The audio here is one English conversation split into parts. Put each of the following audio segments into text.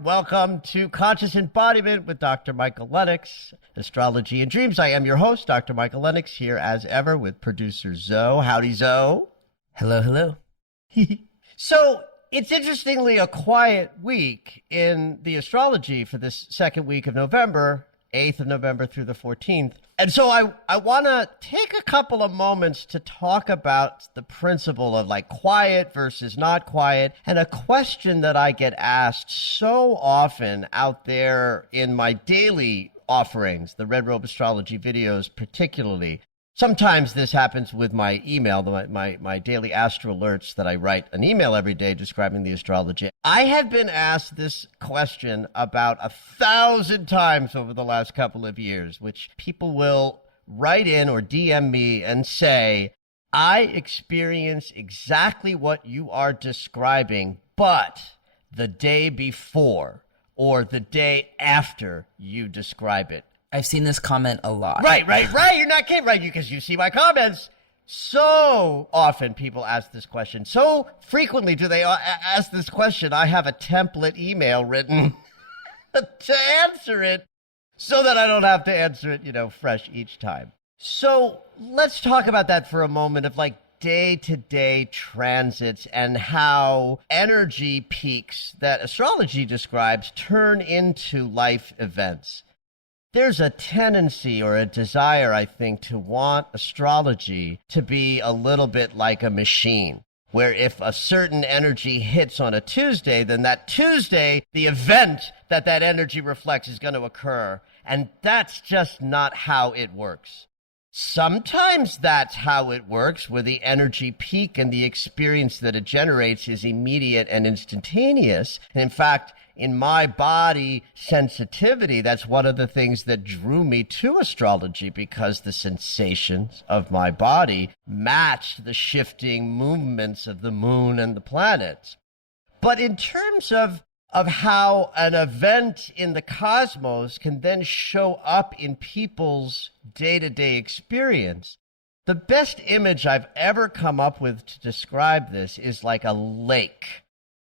Welcome to Conscious Embodiment with Dr. Michael Lennox, Astrology and Dreams. I am your host, Dr. Michael Lennox, here as ever with producer Zoe. Howdy, Zoe. Hello, hello. So, it's interestingly a quiet week in the astrology for this second week of November, 8th of November through the 14th. And so I want to take a couple of moments to talk about the principle of like quiet versus not quiet, and a question that I get asked so often out there in my daily offerings, the Red Robe Astrology videos particularly. Sometimes this happens with my email, my daily astro alerts that I write an email every day describing the astrology. I have been asked this question about 1,000 times over the last couple of years, which people will write in or DM me and say, I experience exactly what you are describing, but the day before or the day after you describe it. I've seen this comment a lot. Right. You're not kidding, right? Because you see my comments. So often people ask this question. So frequently do they ask this question. I have a template email written to answer it so that I don't have to answer it, fresh each time. So let's talk about that for a moment of like day-to-day transits and how energy peaks that astrology describes turn into life events. There's a tendency or a desire, I think, to want astrology to be a little bit like a machine, where if a certain energy hits on a Tuesday, then that Tuesday, the event that energy reflects is going to occur. And that's just not how it works. Sometimes that's how it works, where the energy peak and the experience that it generates is immediate and instantaneous. And in fact, in my body sensitivity, that's one of the things that drew me to astrology, because the sensations of my body matched the shifting movements of the moon and the planets. But in terms of how an event in the cosmos can then show up in people's day-to-day experience, the best image I've ever come up with to describe this is like a lake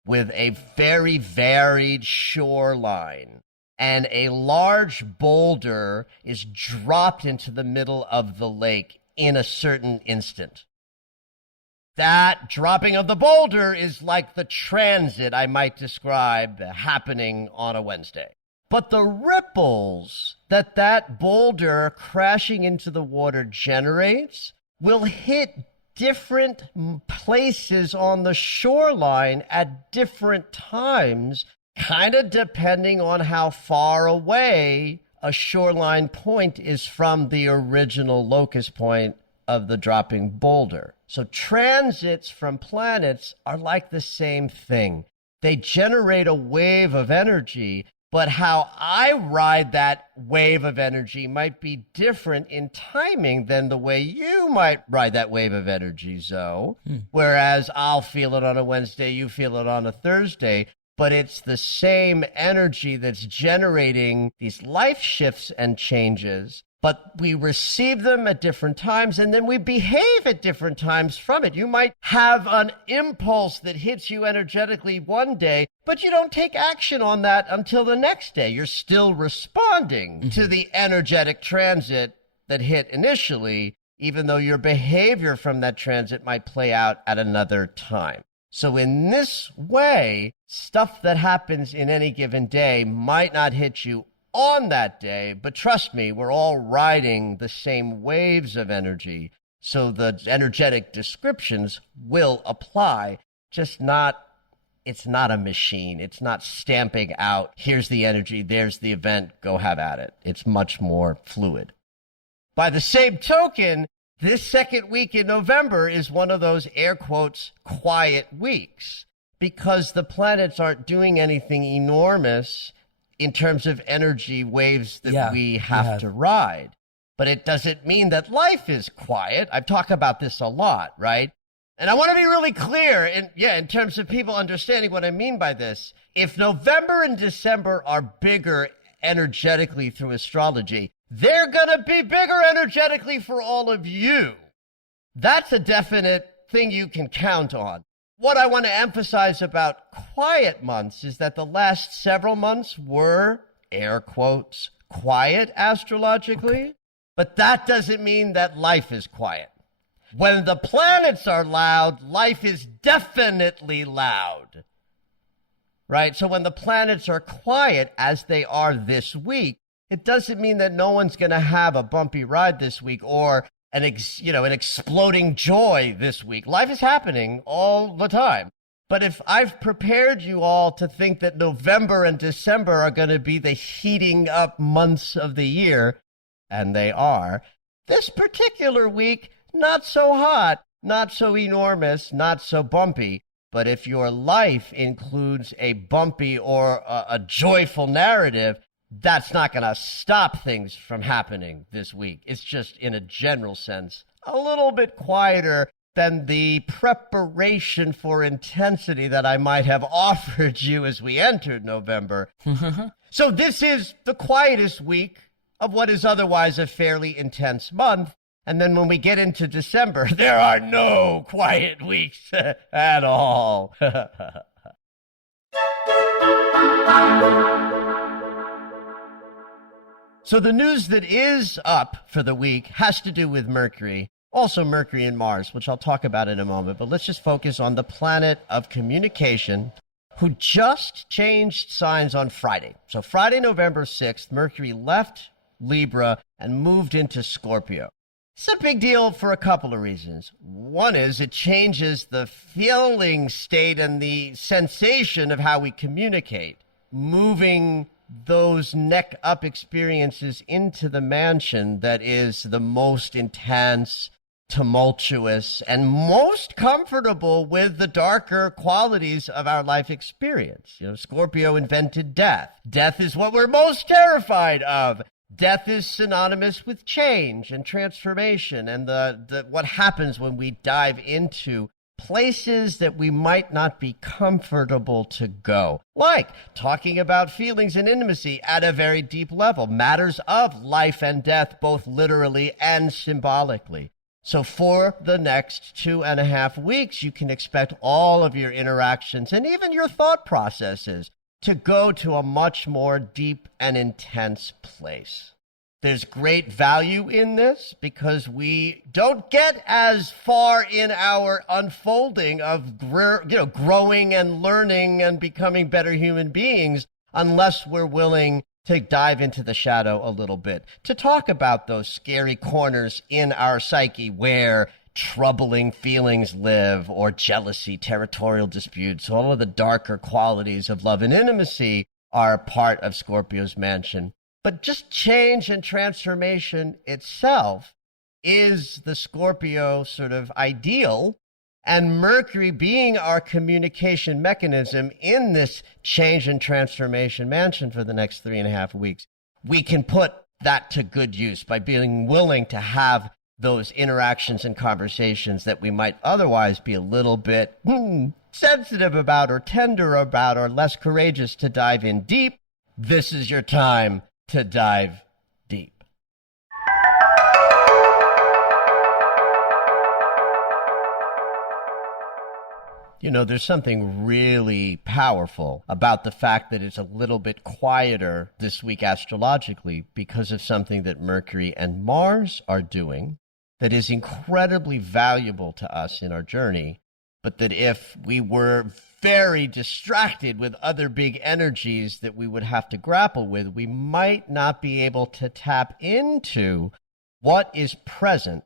with a very varied shoreline, and a large boulder is dropped into the middle of the lake in a certain instant. That dropping of the boulder is like the transit I might describe happening on a Wednesday. But the ripples that boulder crashing into the water generates will hit different places on the shoreline at different times, kind of depending on how far away a shoreline point is from the original locus point of the dropping boulder. So transits from planets are like the same thing. They generate a wave of energy, but how I ride that wave of energy might be different in timing than the way you might ride that wave of energy, Zoe. Whereas I'll feel it on a Wednesday, you feel it on a Thursday, but it's the same energy that's generating these life shifts and changes. But we receive them at different times, and then we behave at different times from it. You might have an impulse that hits you energetically one day, but you don't take action on that until the next day. You're still responding to the energetic transit that hit initially, even though your behavior from that transit might play out at another time. So in this way, stuff that happens in any given day might not hit you on that day, but trust me, we're all riding the same waves of energy, so the energetic descriptions will apply, just not, it's not a machine. It's not stamping out, here's the energy, there's the event, go have at it. It's much more fluid. By the same token, this second week in November is one of those air quotes quiet weeks because the planets aren't doing anything enormous in terms of energy waves that we have to ride. But it doesn't mean that life is quiet. I've talked about this a lot, right? And I want to be really clear in terms of people understanding what I mean by this. If November and December are bigger energetically through astrology, they're going to be bigger energetically for all of you. That's a definite thing you can count on. What I want to emphasize about quiet months is that the last several months were, air quotes, quiet astrologically, but that doesn't mean that life is quiet. When the planets are loud, life is definitely loud, right? So when the planets are quiet, as they are this week, it doesn't mean that no one's going to have a bumpy ride this week or an exploding joy this week. Life is happening all the time. But if I've prepared you all to think that November and December are going to be the heating up months of the year, and they are, this particular week, not so hot, not so enormous, not so bumpy. But if your life includes a bumpy or a joyful narrative, that's not going to stop things from happening this week. It's just, in a general sense, a little bit quieter than the preparation for intensity that I might have offered you as we entered November. So this is the quietest week of what is otherwise a fairly intense month. And then when we get into December, there are no quiet weeks at all. So the news that is up for the week has to do with Mercury, also Mercury and Mars, which I'll talk about in a moment. But let's just focus on the planet of communication, who just changed signs on Friday. So Friday, November 6th, Mercury left Libra and moved into Scorpio. It's a big deal for a couple of reasons. One is it changes the feeling state and the sensation of how we communicate, moving those neck up experiences into the mansion that is the most intense, tumultuous, and most comfortable with the darker qualities of our life experience. Scorpio invented death. Death is what we're most terrified of. Death is synonymous with change and transformation and the what happens when we dive into places that we might not be comfortable to go, like talking about feelings and intimacy at a very deep level, matters of life and death, both literally and symbolically. So for the next 2.5 weeks, you can expect all of your interactions and even your thought processes to go to a much more deep and intense place. There's great value in this because we don't get as far in our unfolding of growing and learning and becoming better human beings unless we're willing to dive into the shadow a little bit, to talk about those scary corners in our psyche where troubling feelings live, or jealousy, territorial disputes. All of the darker qualities of love and intimacy are part of Scorpio's mansion. But just change and transformation itself is the Scorpio sort of ideal, and Mercury being our communication mechanism in this change and transformation mansion for the next 3.5 weeks, we can put that to good use by being willing to have those interactions and conversations that we might otherwise be a little bit sensitive about or tender about or less courageous to dive in deep. This is your time to dive deep. There's something really powerful about the fact that it's a little bit quieter this week astrologically because of something that Mercury and Mars are doing that is incredibly valuable to us in our journey, but that if we were very distracted with other big energies that we would have to grapple with, we might not be able to tap into what is present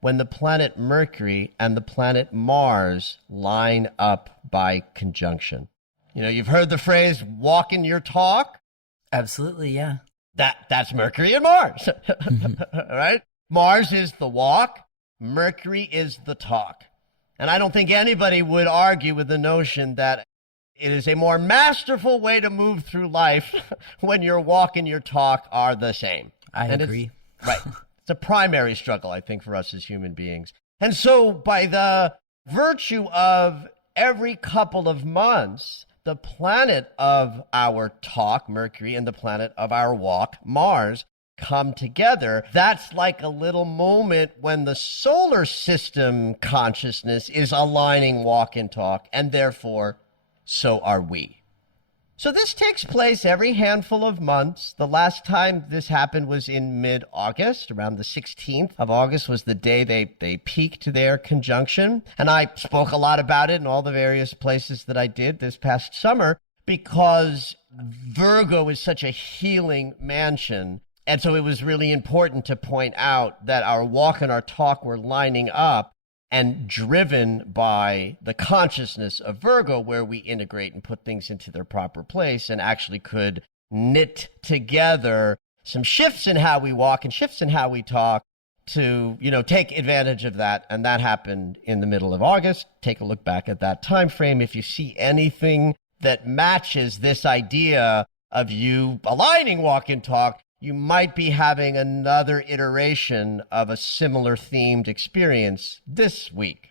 when the planet Mercury and the planet Mars line up by conjunction. You've heard the phrase, walking your talk? Absolutely, yeah. That's Mercury and Mars, right? Mars is the walk, Mercury is the talk. And I don't think anybody would argue with the notion that it is a more masterful way to move through life when your walk and your talk are the same. I agree. Right. It's a primary struggle, I think, for us as human beings. And so by the virtue of every couple of months, the planet of our talk, Mercury, and the planet of our walk, Mars, come together. That's like a little moment when the solar system consciousness is aligning walk and talk, and therefore so are we. So this takes place every handful of months. The last time this happened was in mid-August. Around the 16th of August was the day they peaked their conjunction. And I spoke a lot about it in all the various places that I did this past summer because Virgo is such a healing mansion. And so it was really important to point out that our walk and our talk were lining up and driven by the consciousness of Virgo, where we integrate and put things into their proper place and actually could knit together some shifts in how we walk and shifts in how we talk to, take advantage of that. And that happened in the middle of August. Take a look back at that time frame. If you see anything that matches this idea of you aligning walk and talk, you might be having another iteration of a similar themed experience this week.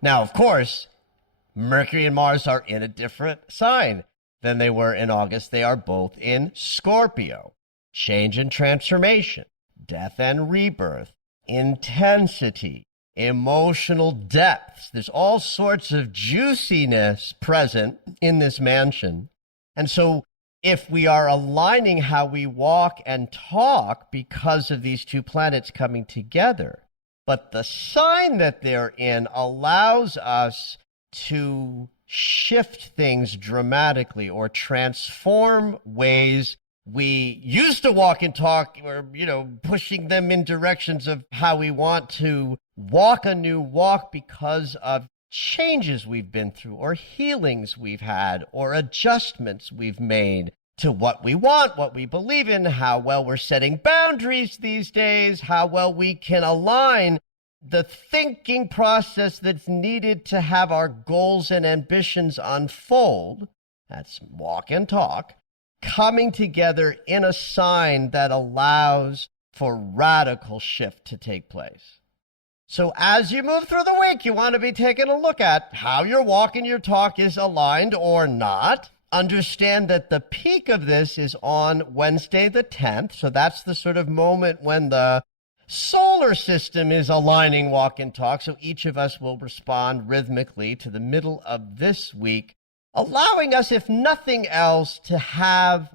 Now, of course, Mercury and Mars are in a different sign than they were in August. They are both in Scorpio. Change and transformation, death and rebirth, intensity, emotional depths. There's all sorts of juiciness present in this mansion. And so if we are aligning how we walk and talk because of these two planets coming together, but the sign that they're in allows us to shift things dramatically or transform ways we used to walk and talk, or, pushing them in directions of how we want to walk a new walk because of changes we've been through or healings we've had or adjustments we've made to what we want, what we believe in, how well we're setting boundaries these days, how well we can align the thinking process that's needed to have our goals and ambitions unfold. That's walk and talk. Coming together in a sign that allows for radical shift to take place. So as you move through the week, you want to be taking a look at how your walk and your talk is aligned or not. Understand that the peak of this is on Wednesday the 10th. So that's the sort of moment when the solar system is aligning walk and talk. So each of us will respond rhythmically to the middle of this week, allowing us, if nothing else, to have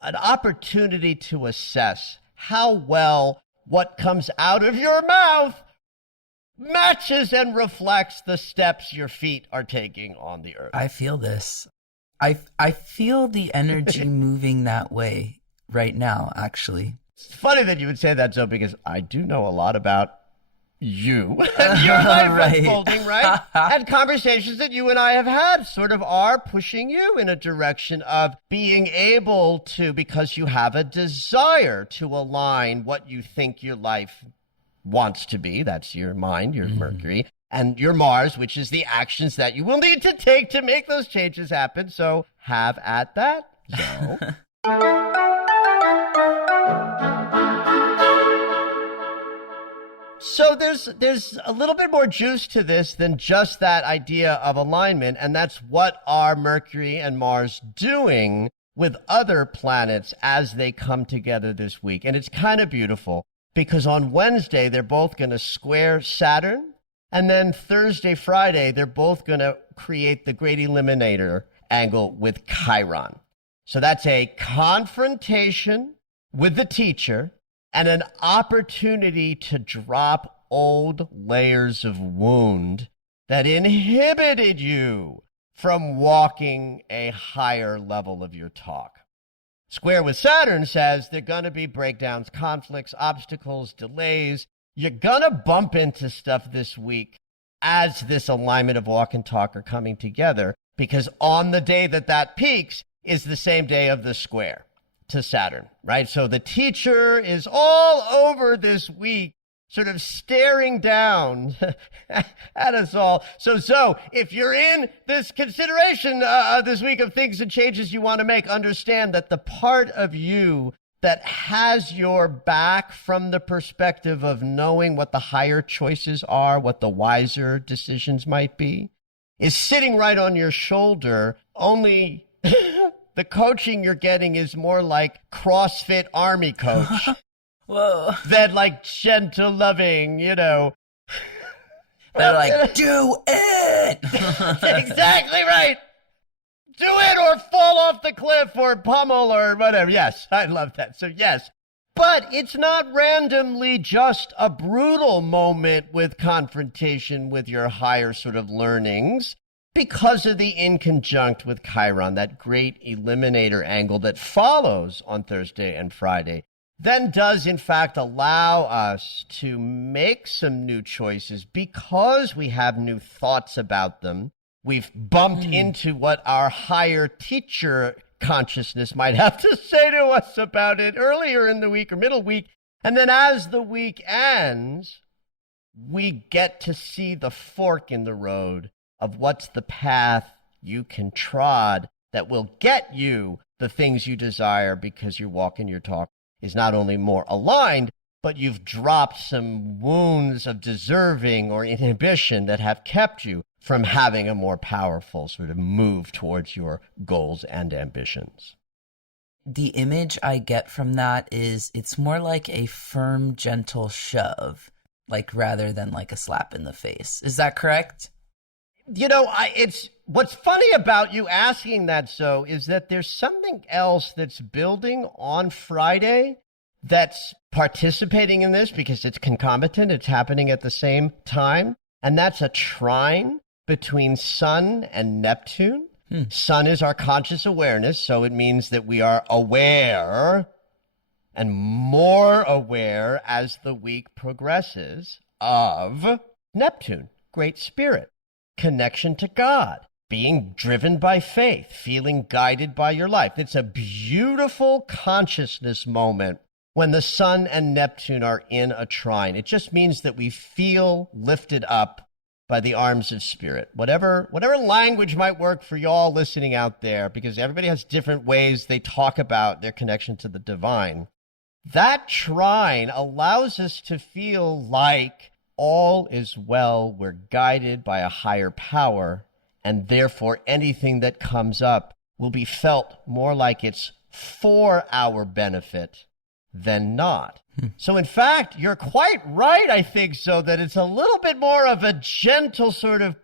an opportunity to assess how well what comes out of your mouth matches and reflects the steps your feet are taking on the earth. I feel this. I feel the energy moving that way right now, actually. It's funny that you would say that, Joe, because I do know a lot about you and your life Right. unfolding, right? And conversations that you and I have had sort of are pushing you in a direction of being able to, because you have a desire to align what you think your life wants to be. That's your mind, your Mercury, and your Mars, which is the actions that you will need to take to make those changes happen. So have at that, Joe. So there's a little bit more juice to this than just that idea of alignment, and that's what are Mercury and Mars doing with other planets as they come together this week. And it's kind of beautiful because on Wednesday, they're both going to square Saturn, and then Thursday, Friday, they're both going to create the Great Eliminator angle with Chiron. So that's a confrontation with the teacher and an opportunity to drop old layers of wound that inhibited you from walking a higher level of your talk. Square with Saturn says there are going to be breakdowns, conflicts, obstacles, delays. You're going to bump into stuff this week as this alignment of walk and talk are coming together, because on the day that peaks is the same day of the square to Saturn, right? So the teacher is all over this week, sort of staring down at us all. So if you're in this consideration this week of things and changes you want to make, understand that the part of you that has your back from the perspective of knowing what the higher choices are, what the wiser decisions might be, is sitting right on your shoulder. Only the coaching you're getting is more like CrossFit Army coach. Whoa. Than like gentle, loving, They're like, do it! Exactly right. Do it or fall off the cliff or pummel or whatever. Yes, I love that. So yes, but it's not randomly just a brutal moment with confrontation with your higher sort of learnings because of the inconjunct with Chiron, that great eliminator angle that follows on Thursday and Friday, then does in fact allow us to make some new choices because we have new thoughts about them. We've bumped into what our higher teacher consciousness might have to say to us about it earlier in the week or middle week. And then as the week ends, we get to see the fork in the road of what's the path you can trod that will get you the things you desire, because your walk and your talk is not only more aligned, but you've dropped some wounds of deserving or inhibition that have kept you from having a more powerful sort of move towards your goals and ambitions. The image I get from that is it's more like a firm, gentle shove, like rather than like a slap in the face. Is that correct? It's what's funny about you asking that, so is that there's something else that's building on Friday that's participating in this because it's concomitant, it's happening at the same time, and that's a trine between Sun and Neptune. Sun is our conscious awareness, so it means that we are aware and more aware as the week progresses of Neptune, Great Spirit, connection to God, being driven by faith, feeling guided by your life. It's a beautiful consciousness moment when the Sun and Neptune are in a trine. It just means that we feel lifted up by the arms of spirit. Whatever language might work for y'all listening out there, because everybody has different ways they talk about their connection to the divine. That trine allows us to feel like all is well, we're guided by a higher power, and therefore anything that comes up will be felt more like it's for our benefit than not. So in fact, you're quite right, I think, so that it's a little bit more of a gentle sort of,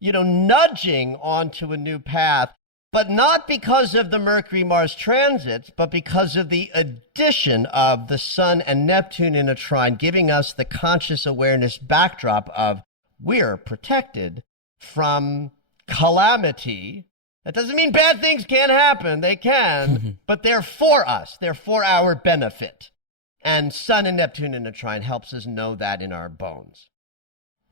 nudging onto a new path, but not because of the Mercury-Mars transits, but because of the addition of the Sun and Neptune in a trine, giving us the conscious awareness backdrop of we're protected from calamity. That doesn't mean bad things can't happen. They can, but they're for us. They're for our benefit. And Sun and Neptune in a trine helps us know that in our bones.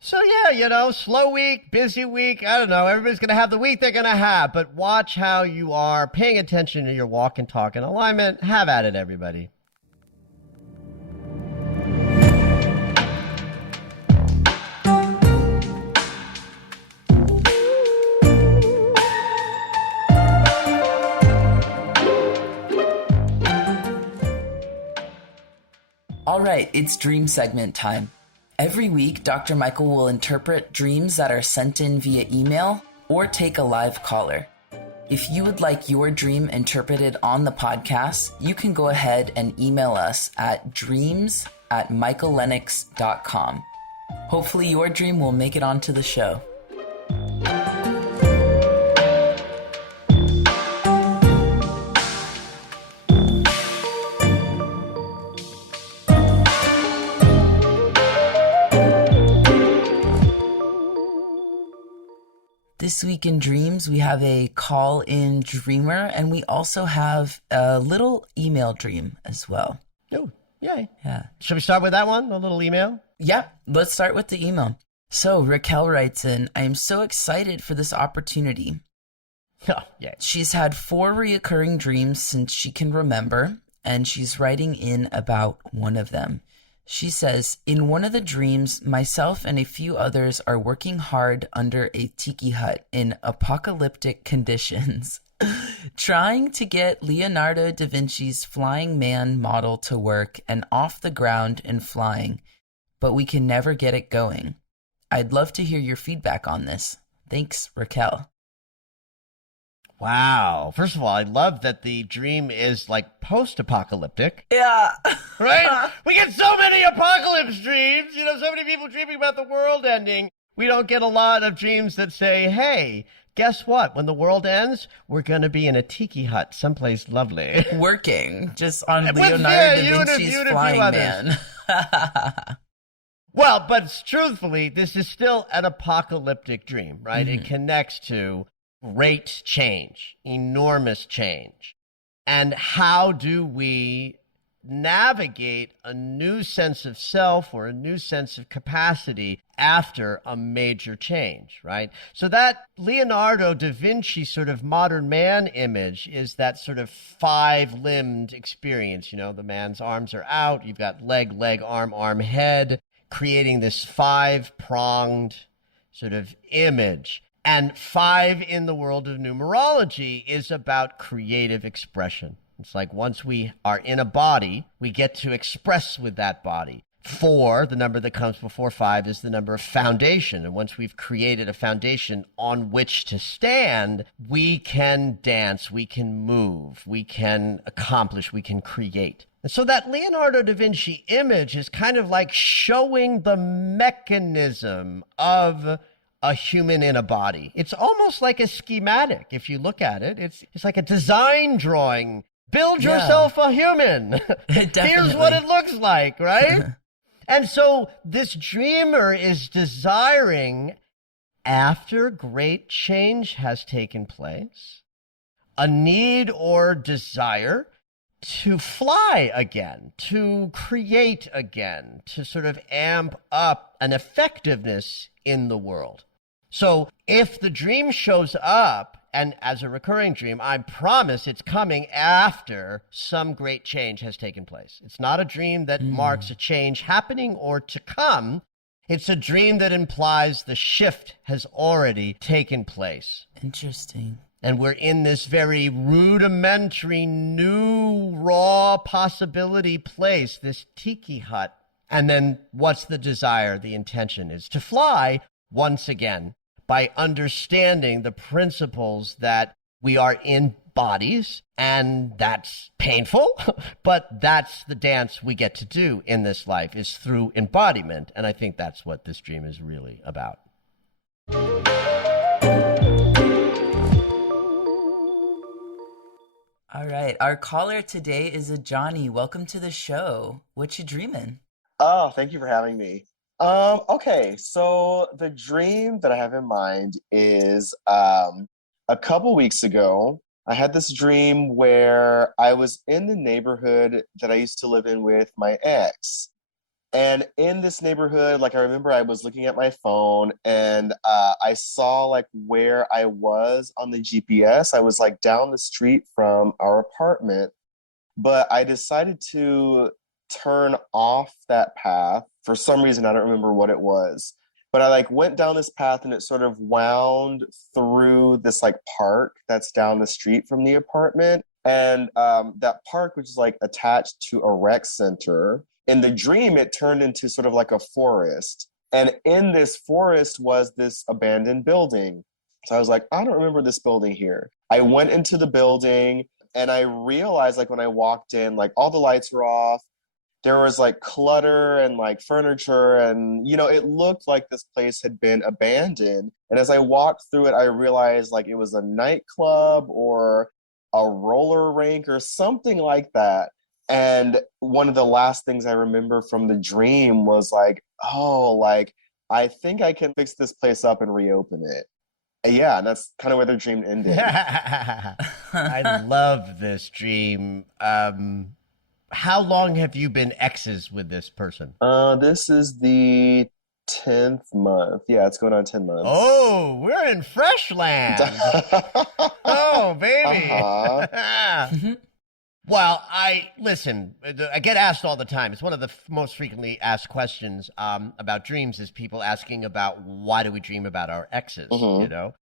So yeah, slow week, busy week. I don't know. Everybody's going to have the week they're going to have, but watch how you are paying attention to your walk and talk and alignment. Have at it, everybody. All right, it's dream segment time. Every week, Dr. Michael will interpret dreams that are sent in via email or take a live caller. If you would like your dream interpreted on the podcast, you can go ahead and email us at dreams@michaellennox.com. Hopefully your dream will make it onto the show. This week in dreams, we have a call-in dreamer, and we also have a little email dream as well. Oh, yay. Yeah. Should we start with that one, a little email? Yeah, let's start with the email. So Raquel writes in, I am so excited for this opportunity. Oh, yeah. She's had 4 reoccurring dreams since she can remember, and she's writing in about one of them. She says, in one of the dreams, myself and a few others are working hard under a tiki hut in apocalyptic conditions, trying to get Leonardo da Vinci's Flying Man model to work and off the ground and flying, but we can never get it going. I'd love to hear your feedback on this. Thanks, Raquel. Wow. First of all, I love that the dream is like post-apocalyptic. Yeah. Right? We get so many apocalypse dreams. You know, so many people dreaming about the world ending. We don't get a lot of dreams that say, hey, guess what? When the world ends, we're going to be in a tiki hut someplace lovely. Working just on With, Leonardo yeah, da Vinci's Flying Man. Well, but truthfully, this is still an apocalyptic dream, right? Mm-hmm. It connects to great change, enormous change. And how do we navigate a new sense of self or a new sense of capacity after a major change, right? So that Leonardo da Vinci sort of modern man image is that sort of 5-limbed experience. You know, the man's arms are out, you've got leg, arm, head, creating this 5-pronged sort of image. And 5 in the world of numerology is about creative expression. It's like once we are in a body, we get to express with that body. 4, the number that comes before 5, is the number of foundation. And once we've created a foundation on which to stand, we can dance, we can move, we can accomplish, we can create. And so that Leonardo da Vinci image is kind of like showing the mechanism of a human in a body. It's almost like a schematic. If you look at it, it's like a design drawing. Build yourself a human. Here's what it looks like, right? And so this dreamer is desiring, after great change has taken place, a need or desire to fly again, to create again, to sort of amp up an effectiveness in the world. So if the dream shows up, and as a recurring dream, I promise it's coming after some great change has taken place. It's not a dream that marks a change happening or to come. It's a dream that implies the shift has already taken place. Interesting. And we're in this very rudimentary, new, raw possibility place, this tiki hut. And then what's the desire? The intention is to fly once again, by understanding the principles that we are in bodies, and that's painful, but that's the dance we get to do in this life, is through embodiment. And I think that's what this dream is really about. All right. Our caller today is a Johnny. Welcome to the show. What you dreaming? Oh, thank you for having me. Okay, so the dream that I have in mind is a couple weeks ago, I had this dream where I was in the neighborhood that I used to live in with my ex. And in this neighborhood, like I remember I was looking at my phone and I saw like where I was on the GPS. I was like down the street from our apartment, but I decided to turn off that path. For some reason, I don't remember what it was, but I like went down this path and it sort of wound through this like park that's down the street from the apartment. And that park, which is like attached to a rec center, in the dream, it turned into sort of like a forest. And in this forest was this abandoned building. So I was like, I don't remember this building here. I went into the building and I realized like when I walked in, like all the lights were off. There was like clutter and like furniture and, you know, it looked like this place had been abandoned. And as I walked through it, I realized like it was a nightclub or a roller rink or something like that. And one of the last things I remember from the dream was like, oh, like, I think I can fix this place up and reopen it. And yeah, and that's kind of where the dream ended. I love this dream. How long have you been exes with this person? This is the 10th month. Yeah, it's going on 10 months. Oh, we're in fresh land. Oh, baby. Uh-huh. Well, I get asked all the time. It's one of the most frequently asked questions about dreams is people asking about why do we dream about our exes, you know?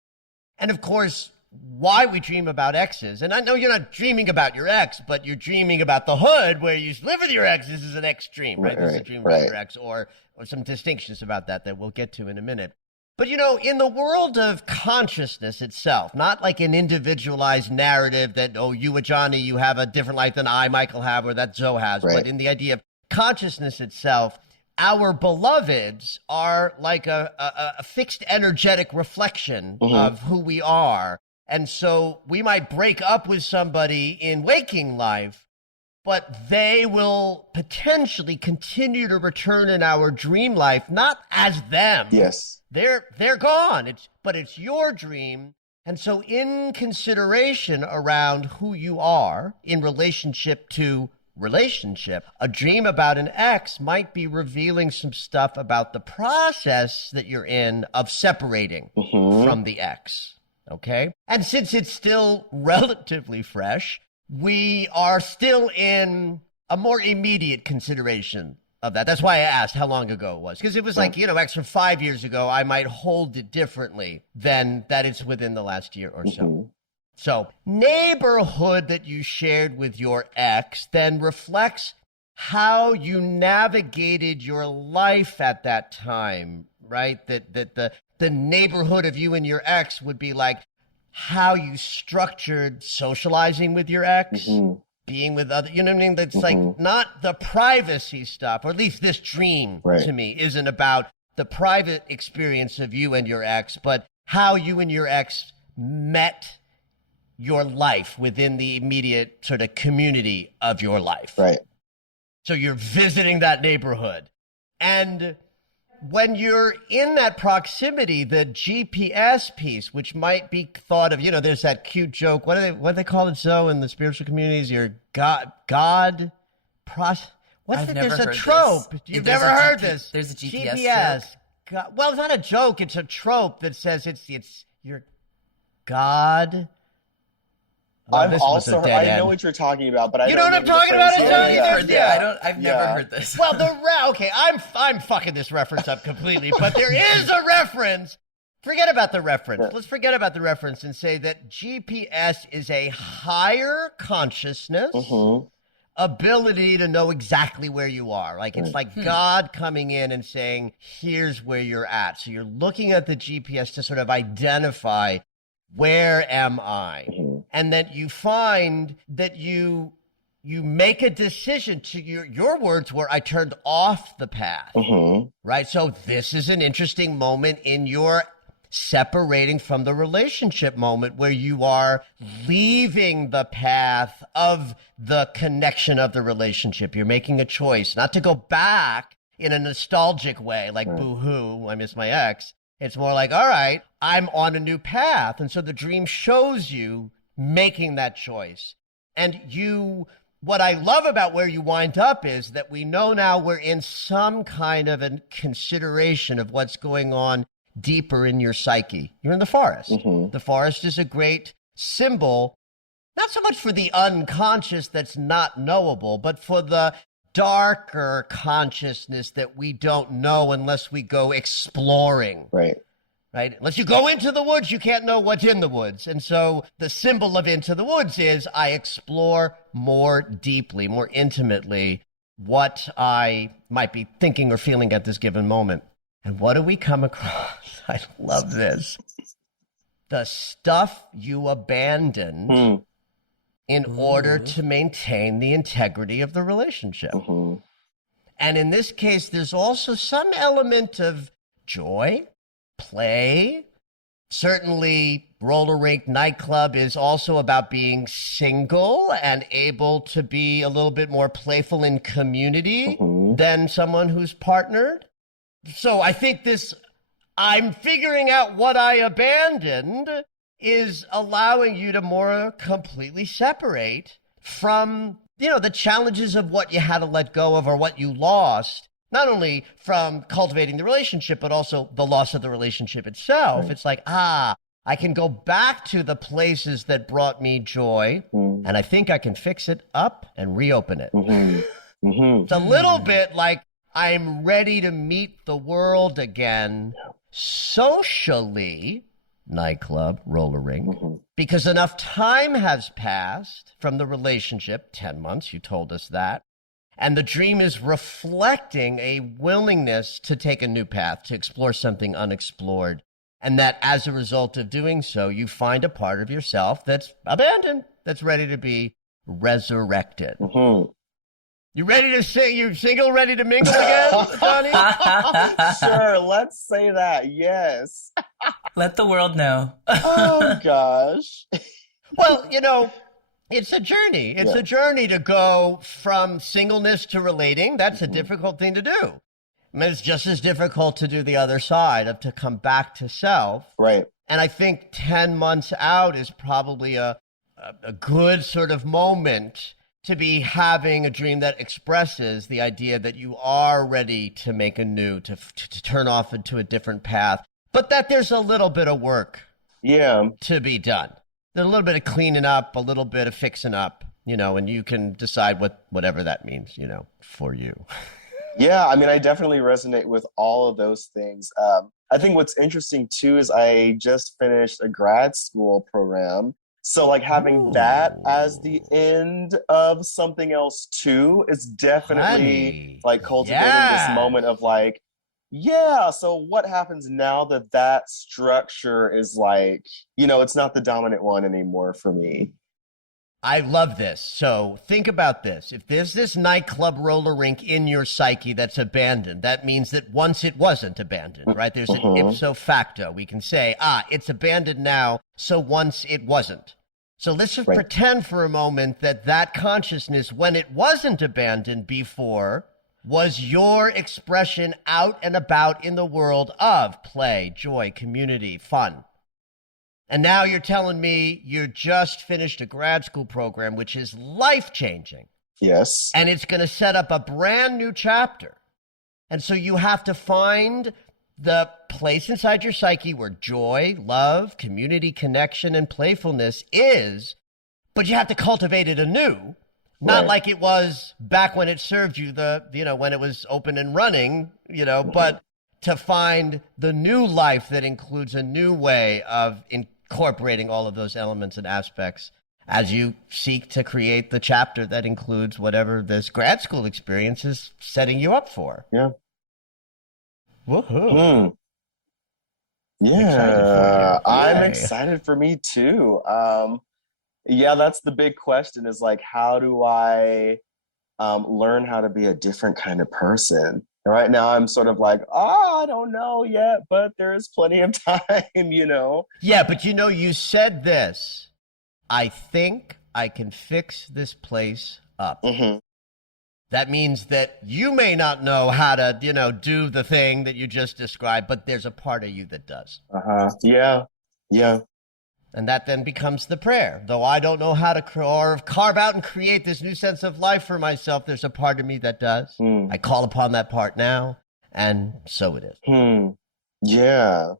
And of course, why we dream about exes. And I know you're not dreaming about your ex, but you're dreaming about the hood where you live with your ex. This is an ex dream, right? This is a dream about your ex or some distinctions about that we'll get to in a minute. But, you know, in the world of consciousness itself, not like an individualized narrative that, oh, you and Johnny, you have a different life than I, Michael, have, or that Zoe has, but in the idea of consciousness itself, our beloveds are like a fixed energetic reflection of who we are. And so we might break up with somebody in waking life, but they will potentially continue to return in our dream life, not as them. Yes. They're gone. But it's your dream. And so in consideration around who you are in relationship to relationship, a dream about an ex might be revealing some stuff about the process that you're in of separating from the ex. Okay? And since it's still relatively fresh, we are still in a more immediate consideration of that. That's why I asked how long ago it was. Because it was like, you know, ex from 5 years ago, I might hold it differently than that it's within the last year or so. So neighborhood that you shared with your ex then reflects how you navigated your life at that time, right? That the neighborhood of you and your ex would be like how you structured socializing with your ex, being with other, you know what I mean? That's like not the privacy stuff, or at least this dream to me isn't about the private experience of you and your ex, but how you and your ex met your life within the immediate sort of community of your life. Right. So you're visiting that neighborhood. And when you're in that proximity, the GPS piece, which might be thought of, you know, there's that cute joke. What do they call it, Zoe, in the spiritual communities? Your God there's a trope. You've never heard this. There's a GPS joke. Well, it's not a joke. It's a trope that says it's your God. Well, I know what you're talking about, but I you don't know what I'm talking about. I've never heard this. Well, I'm fucking this reference up completely, but there is a reference. Forget about the reference. Let's forget about the reference and say that GPS is a higher consciousness ability to know exactly where you are. Like it's like God coming in and saying, "Here's where you're at." So you're looking at the GPS to sort of identify, where am I? And then you find that you make a decision to your words were, I turned off the path, right? So this is an interesting moment in your separating from the relationship moment where you are leaving the path of the connection of the relationship. You're making a choice not to go back in a nostalgic way, like boo-hoo, I miss my ex. It's more like, all right, I'm on a new path. And so the dream shows you making that choice. And what I love about where you wind up is that we know now we're in some kind of a consideration of what's going on deeper in your psyche. You're in the forest. The forest is a great symbol, not so much for the unconscious that's not knowable, but for the darker consciousness that we don't know unless we go exploring. Right. Unless you go into the woods, you can't know what's in the woods. And so the symbol of into the woods is I explore more deeply, more intimately what I might be thinking or feeling at this given moment. And what do we come across? I love this. The stuff you abandoned in order to maintain the integrity of the relationship. And in this case, there's also some element of joy, play. Certainly, roller rink nightclub is also about being single and able to be a little bit more playful in community than someone who's partnered. So I think I'm figuring out what I abandoned is allowing you to more completely separate from, the challenges of what you had to let go of or what you lost Not only from cultivating the relationship, but also the loss of the relationship itself. Right. It's like, I can go back to the places that brought me joy, and I think I can fix it up and reopen it. It's a little bit like I'm ready to meet the world again socially, nightclub, roller rink, because enough time has passed from the relationship, 10 months, you told us that, and the dream is reflecting a willingness to take a new path, to explore something unexplored. And that as a result of doing so, you find a part of yourself that's abandoned, that's ready to be resurrected. You ready to sing? You single, ready to mingle again, Johnny? Sure, let's say that. Yes. Let the world know. Oh, gosh. Well, it's a journey. It's a journey to go from singleness to relating. That's a difficult thing to do. I mean, it's just as difficult to do the other side, of to come back to self. Right. And I think 10 months out is probably a good sort of moment to be having a dream that expresses the idea that you are ready to make anew, to turn off into a different path, but that there's a little bit of work to be done. There's a little bit of cleaning up, a little bit of fixing up, and you can decide whatever that means, for you. Yeah, I mean, I definitely resonate with all of those things. I think what's interesting too is I just finished a grad school program. So like having that as the end of something else too is definitely like cultivating this moment of like, so what happens now that structure is like, it's not the dominant one anymore for me. I love this. So think about this. If there's this nightclub roller rink in your psyche that's abandoned, that means that once it wasn't abandoned, right? There's an ipso facto. We can say, it's abandoned now, so once it wasn't. So let's just pretend for a moment that consciousness, when it wasn't abandoned before, was your expression out and about in the world of play, joy, community, fun. And now you're telling me you just finished a grad school program, which is life-changing. Yes. And it's going to set up a brand new chapter. And so you have to find the place inside your psyche where joy, love, community, connection, and playfulness is, but you have to cultivate it anew. Not like it was back when it served you, when it was open and running, but to find the new life that includes a new way of incorporating all of those elements and aspects as you seek to create the chapter that includes whatever this grad school experience is setting you up for. Yeah. Woohoo. Yeah, I'm excited for me too. That's the big question is like, how do I learn how to be a different kind of person? And right now I'm sort of like, I don't know yet, but there's plenty of time, Yeah, but you said this, I think I can fix this place up. That means that you may not know how to, do the thing that you just described, but there's a part of you that does. Yeah. And that then becomes the prayer. Though I don't know how to carve out and create this new sense of life for myself, there's a part of me that does. I call upon that part now, and so it is. Yeah.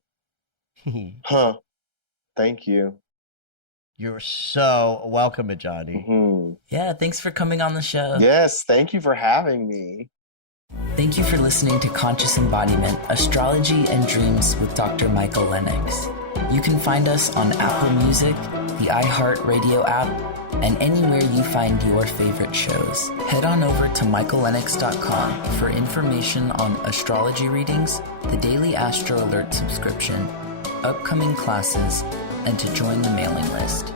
Thank you. You're so welcome, Ajani. Yeah, thanks for coming on the show. Yes, thank you for having me. Thank you for listening to Conscious Embodiment, Astrology and Dreams with Dr. Michael Lennox. You can find us on Apple Music, the iHeartRadio app, and anywhere you find your favorite shows. Head on over to michaellennox.com for information on astrology readings, the Daily Astro Alert subscription, upcoming classes, and to join the mailing list.